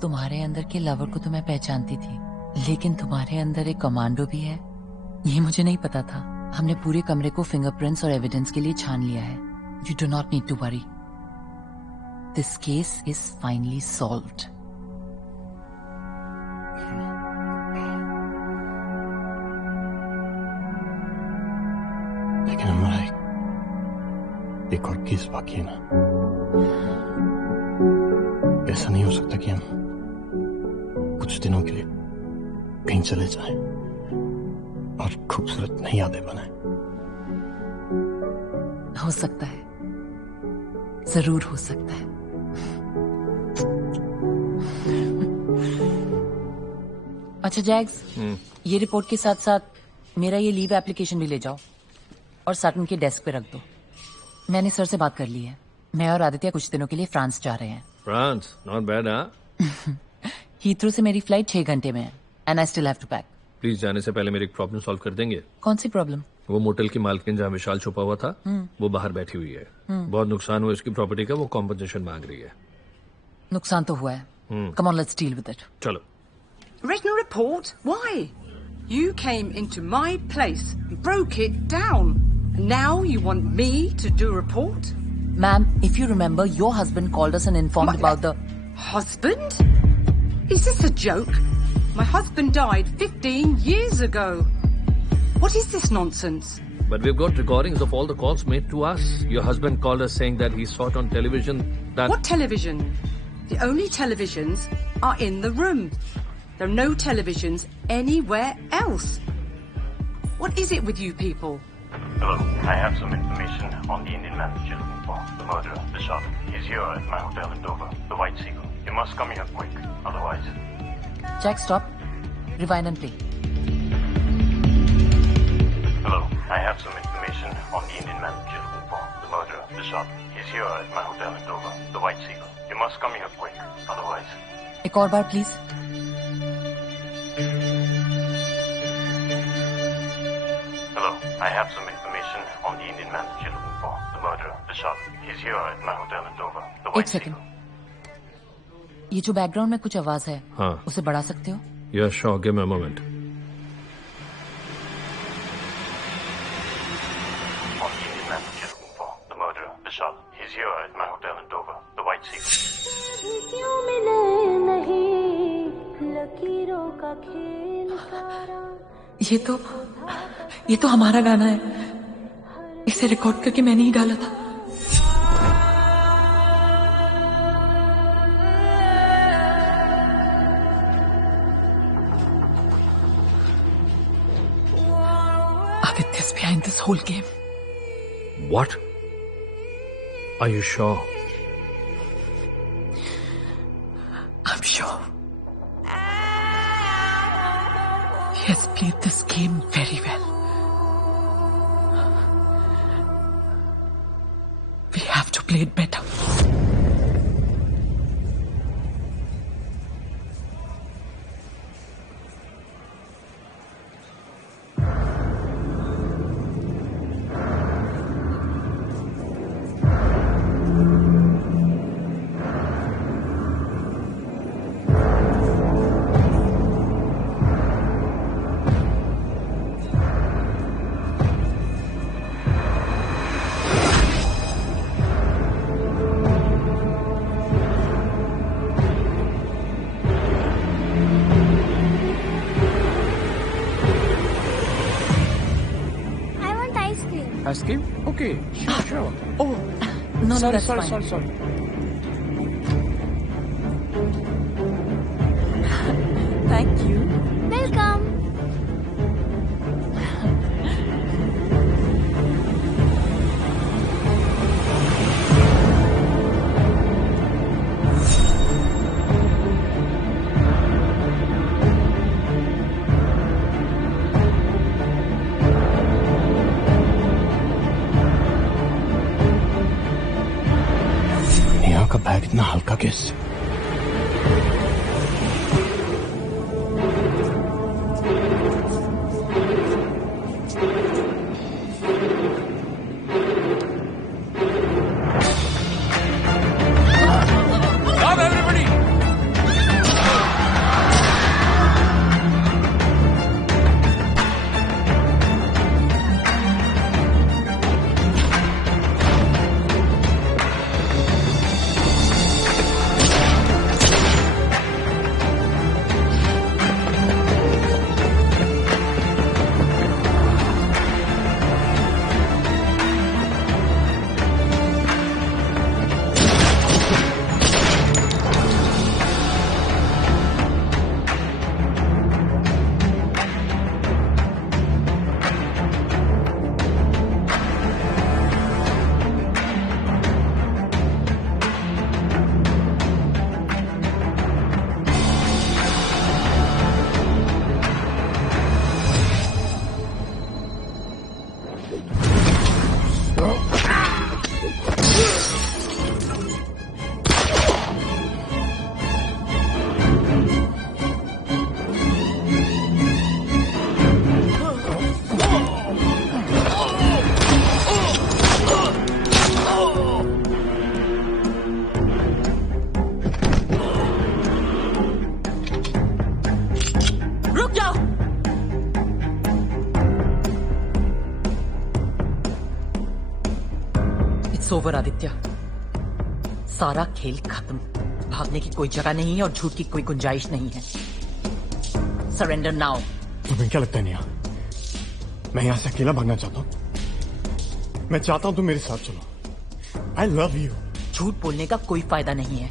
तुम्हारे अंदर के लवर को तो मैं पहचानती थी, लेकिन तुम्हारे अंदर एक कमांडो भी है, ये मुझे नहीं पता था। हमने पूरे कमरे को फिंगरप्रिंट्स और एविडेंस के लिए छान लिया है। You do not need to worry, this case is finally solved. लेकिन हमारा एक और केस बाकी है ना। ऐसा नहीं हो सकता कि हम कुछ दिनों के लिए कहीं चले जाएं और खूबसूरत नई यादें बनाएं। हो सकता है, जरूर हो सकता है। अच्छा जैक्स, ये रिपोर्ट के साथ साथ मेरा ये लीव एप्लीकेशन भी ले जाओ और सटन के डेस्क पे रख दो। मैंने सर से बात कर ली है, मैं और आदित्य कुछ दिनों के लिए फ्रांस जा रहे हैं। फ्रांस, नॉट बैड हाँ। हीथ्रो से मेरी फ्लाइट 6 घंटे में है and I still have to pack. Please जाने से पहले मेरी एक प्रॉब्लम सॉल्व कर देंगे? कौन सी प्रॉब्लम? वो मोटेल की मालकिन जहाँ विशाल छुपा हुआ था, वो बाहर बैठी हुई है। बहुत नुकसान हुआ इसकी प्रॉपर्टी का, वो कॉम्पनसेशन मांग रही है। नुकसान तो हुआ है, come on let's deal with it. चलो। Written report? Why? You came into my place, broke it down. Now you want me to do a report? Ma'am, if you remember, your husband called us and informed about the... Husband? Is this a joke? My husband died 15 years ago. What is this nonsense? But we've got recordings of all the calls made to us. Your husband called us saying that he saw it on television that... What television? The only televisions are in the room. There are no televisions anywhere else. What is it with you people? Hello, I have some information on the Indian man that you're looking for. The murderer, Bishop. He's here at my hotel in Dover, the White Seagull. You must come here quick, otherwise... Jack, stop. Rewind and play. Hello, I have some information on the Indian man that you're looking for. The murderer, Bishop. He's here at my hotel in Dover, the White Seagull. You must come here quick, otherwise... एक और बार please. Hello, I have some information on the Indian man that you're looking for. The murderer, Bishop. He's here at my hotel in Dover, the White Seagull. ये जो background में कुछ आवाज है, हाँ, उसे बढ़ा सकते हो? Yeah, sure. Give me a moment. On the Indian man that you're looking for. The murderer, Bishop. He's here at my hotel in Dover, the White Seagull. ये तो हमारा गाना है। इसे रिकॉर्ड करके मैंने ही डाला था। Aditya's behind this whole game. What? Are you sure? I'm sure. He has played this game very well. We have to play it better. Ice cream? Okay, sure. Oh, no, sorry, that's sorry, fine. sorry. Thank you. Welcome. इतना हल्का case. रुक जाओ। It's over Aditya, सारा खेल खत्म। भागने की कोई जगह नहीं है और झूठ की कोई गुंजाइश नहीं है। Surrender now. तुम्हें क्या लगता है नेहा, मैं यहां से अकेला भागना चाहता हूं? मैं चाहता हूं तुम मेरे साथ चलो। I love you. झूठ बोलने का कोई फायदा नहीं है,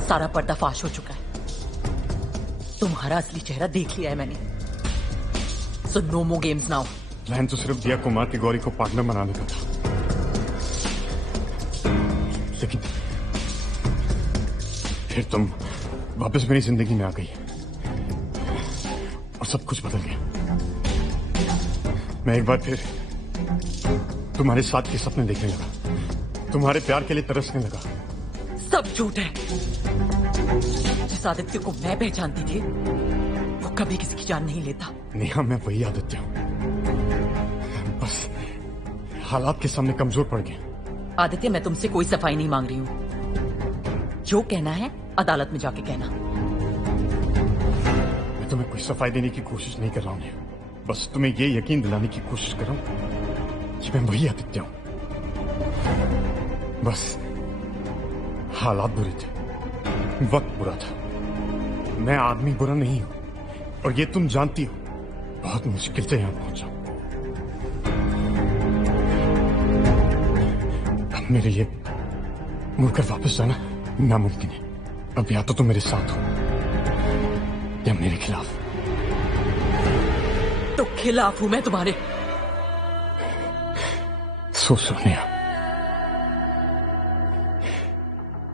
सारा पर्दाफाश हो चुका है। तुम्हारा असली चेहरा देख लिया है मैंने। So no more games now. Plan तो सिर्फ दिया कुमार की गौरी को पार्टनर बनाने का था, लेकिन फिर तुम वापस मेरी जिंदगी में आ गई और सब कुछ बदल गया। मैं एक बार फिर तुम्हारे साथ के सपने देखने लगा, तुम्हारे प्यार के लिए तरसने लगा। सब झूठ है। जिस आदित्य को मैं पहचानती थी वो कभी किसी की जान नहीं लेता। नेहा, मैं वही आदित्य हूं, बस हालात के सामने कमजोर पड़ गया। आदित्य, मैं तुमसे कोई सफाई नहीं मांग रही हूँ। जो कहना है अदालत में जाके कहना। मैं तुम्हें कोई सफाई देने की कोशिश नहीं कर रहा हूं नेहा, बस तुम्हें ये यकीन दिलाने की कोशिश कर रहा हूं कि मैं वही आदित्य हूं। बस हालात बुरे थे, वक्त बुरा था। मैं आदमी बुरा नहीं हूं और ये तुम जानती हो। बहुत मुश्किल से यहां पहुंचा। अब मेरे लिए मुड़कर वापस जाना नामुमकिन है। अब या तो तुम मेरे साथ हो या मेरे खिलाफ। तो खिलाफ हूं मैं तुम्हारे। सोच लो नेहा,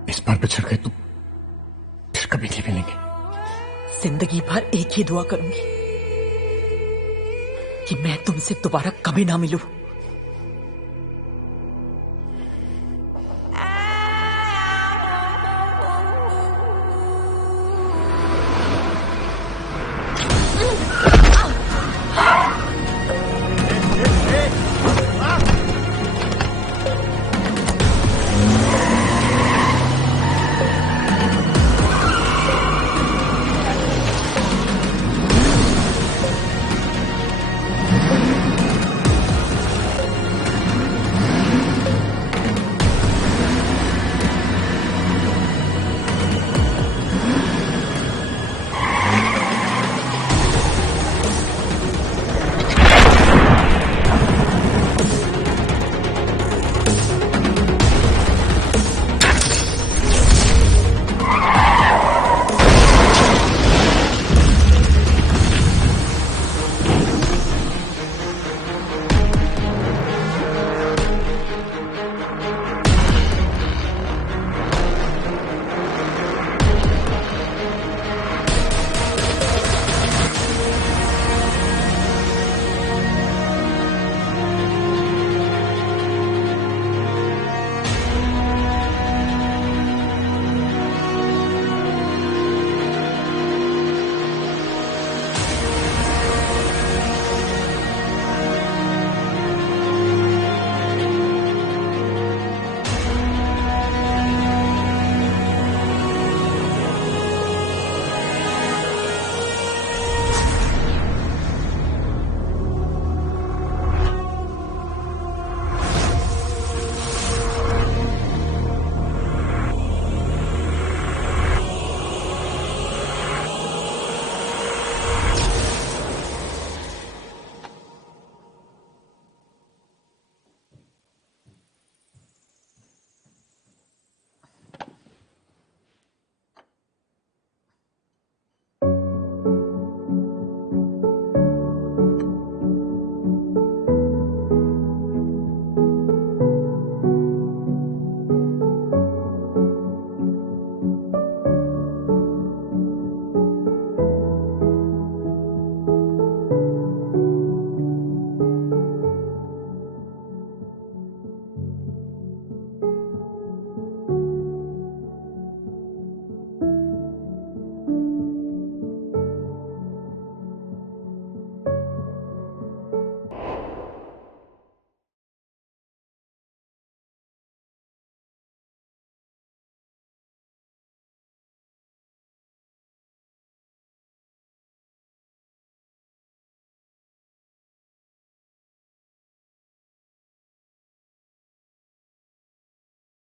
इस बार बिछड़ गए तो फिर कभी नहीं मिलेंगे। जिंदगी भर एक ही दुआ करूंगी कि मैं तुमसे दोबारा कभी ना मिलूं।